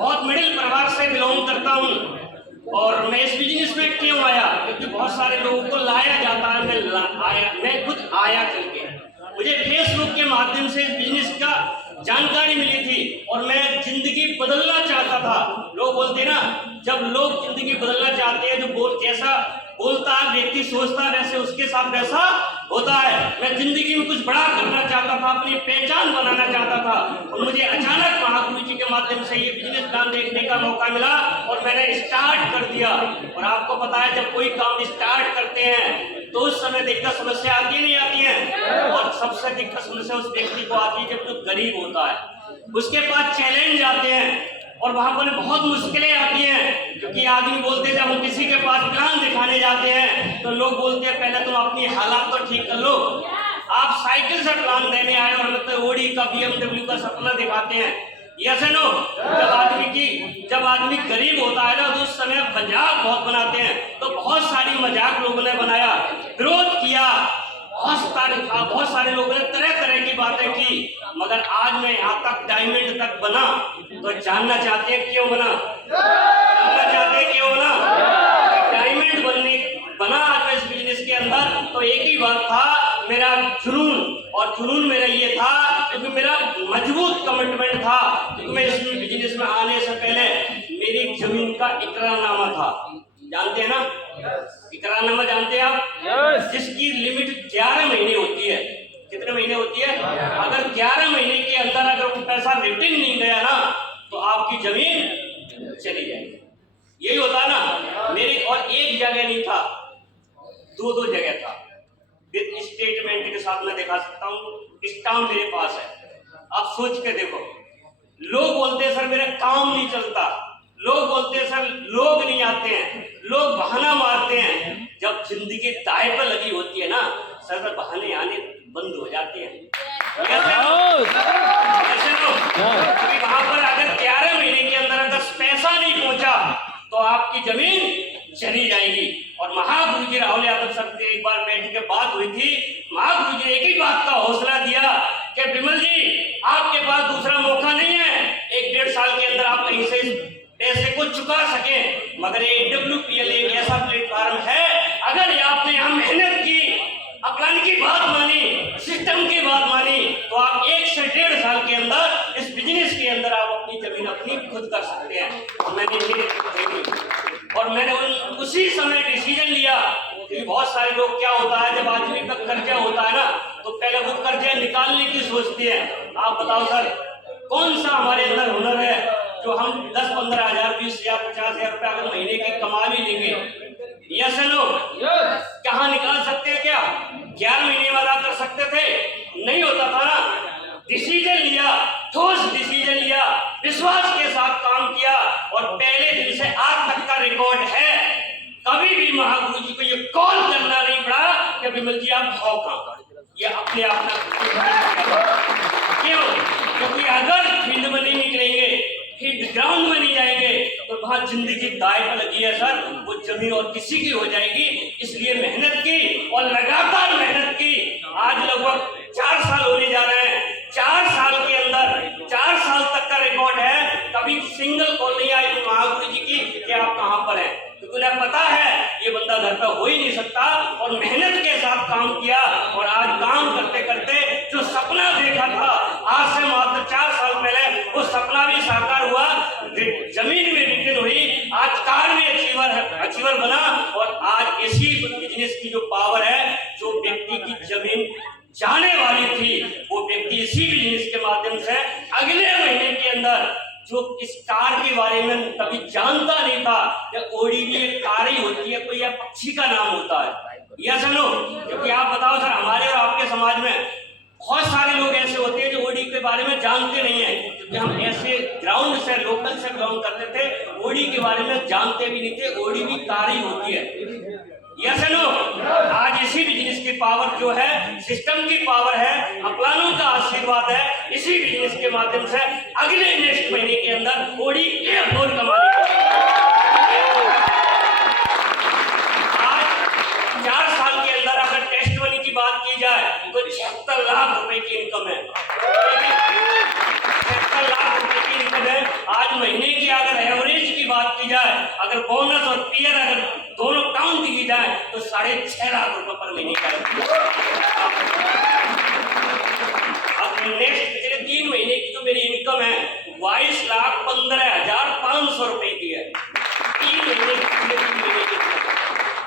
बहुत मिडिल परिवार से बिलोंग करता हूँ। और मैं इस बिजनेस में क्यों आया, क्योंकि बहुत सारे लोगों को लाया जाता है, मैं खुद आया करके। मुझे फेसबुक के माध्यम से इस बिजनेस का जानकारी मिली थी और मैं जिंदगी बदलना चाहता था। लोग बोलते ना, जब लोग जिंदगी बदलना चाहते हैं, जो जैसा बोलता है व्यक्ति सोचता है वैसे उसके साथ वैसा होता है। मैं जिंदगी में कुछ बड़ा करना चाहता था, अपनी पहचान बनाना चाहता था और मुझे अचानक महागुरु जी के माध्यम से ये बिजनेस प्लान देखने का मौका मिला और मैंने स्टार्ट कर दिया। और आपको पता है, जब कोई काम स्टार्ट करते हैं तो उस समय दिक्कत समस्या आती नहीं आती है, और सबसे दिक्कत समस्या उस व्यक्ति को आती है जब जो गरीब होता है, उसके पास चैलेंज आते हैं और वहां पर बहुत मुश्किलें आती हैं। क्योंकि आदमी बोलते हैं, जब हम किसी के पास प्लान दिखाने जाते हैं तो लोग बोलते हैं पहले तुम अपनी हालात तो ठीक कर लो। आप साइकिल से प्लान देने आए और मतलब ओडी का BMW का सपना दिखाते हैं, यस नो। जब आदमी गरीब होता है ना तो उस समय मजाक बहुत बनाते हैं, तो बहुत सारी मजाक लोगों ने बनाया, विरोध किया, बहुत सारे लोगों ने तरह तरह की बातें की, मगर आज मैं यहाँ तक डायमंड तक बना। तो जानना चाहते हैं क्यों बना, जानना चाहते हैं क्यों बना? डायमंड बना आज मैं इस बिजनेस के अंदर। तो एक ही बात था, मेरा जुनून, और जुनून मेरा ये था क्योंकि मेरा मजबूत कमिटमेंट था। क्योंकि मैं इस बिजनेस में आने से पहले मेरी जमीन का इकरारनामा था, जानते हैं ना? इकरारनामा जानते हैं आप? जिसकी लिमिट 11 महीने होती है। कितने महीने होती है? अगर 11 महीने के अंदर अगर वो पैसा रिटर्न नहीं गया ना तो आपकी जमीन चली जाएगी। यही होता ना मेरी। और एक जगह नहीं था, दो जगह था, विद स्टेटमेंट के साथ मैं दिखा सकता हूँ, स्टाम्प मेरे पास है। आप सोच के देखो, लोग बोलते हैं सर मेरा काम नहीं चलता, लोग बोलते हैं सर लोग नहीं आते हैं, लोग बहाना मारते हैं। जब जिंदगी दाएं पर लगी होती है ना सर, बहाने आने बंद हो जाते हैं। वहां पर अगर 11 महीने के अंदर अगर पैसा नहीं पहुंचा तो आपकी जमीन चली जाएगी। और महागुरु जी राहुल यादव सर से एक बार बैठ के बात हुई थी, महागुरु जी एक ही बात का हौसला दिया कि विमल जी आपके पास दूसरा मौका नहीं है, 1-1.5 साल के अंदर आप कहीं से पैसे को चुका सके, मगर AWPL एक ऐसा प्लेटफॉर्म है, अगर आपने यहाँ मेहनत की, अपलान की बात मानी, सिस्टम की बात मानी, तो आप 1 से 1.5 साल के अंदर इस बिजनेस के अंदर आप अपनी जमीन अपनी खुद कर सकते हैं। और मैंने उसी समय डिसीजन लिया कि बहुत सारे लोग क्या होता है, जब आदमी का कर्जा होता है ना तो पहले वो कर्जा निकालने की सोचते हैं। आप बताओ सर, कौन सा हमारे अंदर हुनर है जो हम 10-15 हजार 20,000 50,000 रुपए अगर महीने की कमा भी लेंगे, यस नो, कहाँ निकाल सकते हैं? क्या 11 महीने वाला कर सकते थे? नहीं होता था ना। डिसीजन लिया, ठोस डिसीजन लिया, विश्वास के साथ काम किया और पहले दिन से आज तक का रिकॉर्ड है, कभी भी महागुरु जी को ये कॉल करना नहीं पड़ा कि विमल जी आप भाव कहाँ, ये अपने आप क्यों? क्योंकि अगर फील्ड में नहीं निकलेंगे, फील्ड ग्राउंड में नहीं जाएंगे तो वहां जिंदगी दाएं पर लगी है सर, वो जमीन और किसी की हो जाएगी। इसलिए मेहनत की और लगातार मेहनत की। आज लगभग 4 साल होने जा रहे हैं। 4 साल के अंदर 4 साल तक का रिकॉर्ड है, कभी सिंगल कॉल नहीं आई महागुरु जी की कि आप कहां पर हैं, क्योंकि उन्हें पता है ये बंदा घर पे हो ही नहीं सकता। और मेहनत के साथ काम किया और आज काम करते करते जो सपना देखा था आज से मात्र 4 साल पहले, वो सपना भी साकार हुआ, जमीन में रिटर्न हुई, आज कार में अचीवर बना। और आज इसी बिजनेस की जो पावर है, जो व्यक्ति की जमीन जाने वाली थी वो व्यक्ति इसी बिजनेस के माध्यम से अगले महीने के अंदर, जो इस कार के बारे में कभी जानता नहीं था कि ओडी भी एक कार ही होती है, कोई यह पक्षी का नाम होता है, यस नो। क्योंकि आप बताओ सर, हमारे और आपके समाज में बहुत सारे लोग ऐसे होते हैं जो ओडी के बारे में जानते नहीं है, क्योंकि हम ऐसे ग्राउंड से लोकल से बिलोंग करते थे, ओडी के बारे में जानते भी नहीं थे, ओडी भी कार ही होती है, यस नो। आज इसी बिजनेस की पावर जो है, सिस्टम की पावर है, अपलानों का आशीर्वाद है, इसी बिजनेस के माध्यम से अगले नेक्स्ट महीने के अंदर ओडी एक और कमाने आज 4 साल के अंदर अगर टेस्ट मनी की बात की जाए तो 76 लाख रुपए की इनकम है। 76 लाख रुपए की इनकम है। आज महीने की अगर बोनस और पीआर अगर दोनों काउंट की जाए तो 6.5 लाख रुपए पर महीने का। अब नेक्स्ट पिछले 3 महीने की जो मेरी इनकम है 22,15,500 रुपए की है। 3 महीने की, पिछले 3 महीने की।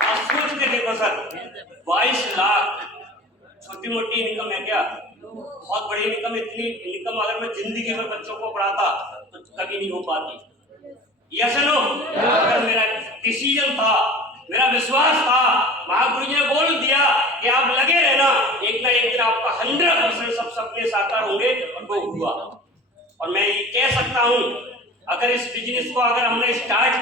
आप सोच के देखो सर, 22 लाख छोटी मोटी इनकम है क्या? बहुत बड़ी इनकम। इतनी इनकम अगर मैं जिंदगी में बच्चों को पढ़ाता तो कभी नहीं हो पाती। Yes no? अगर मेरा डिसीजन था, मेरा विश्वास था, महागुरु जी ने बोल दिया कि आप लगे रहना, एक ना एक दिन आपका 100% सब सपने साकार होंगे, और वो हुआ। और मैं ये कह सकता हूं, अगर इस बिजनेस को अगर हमने स्टार्ट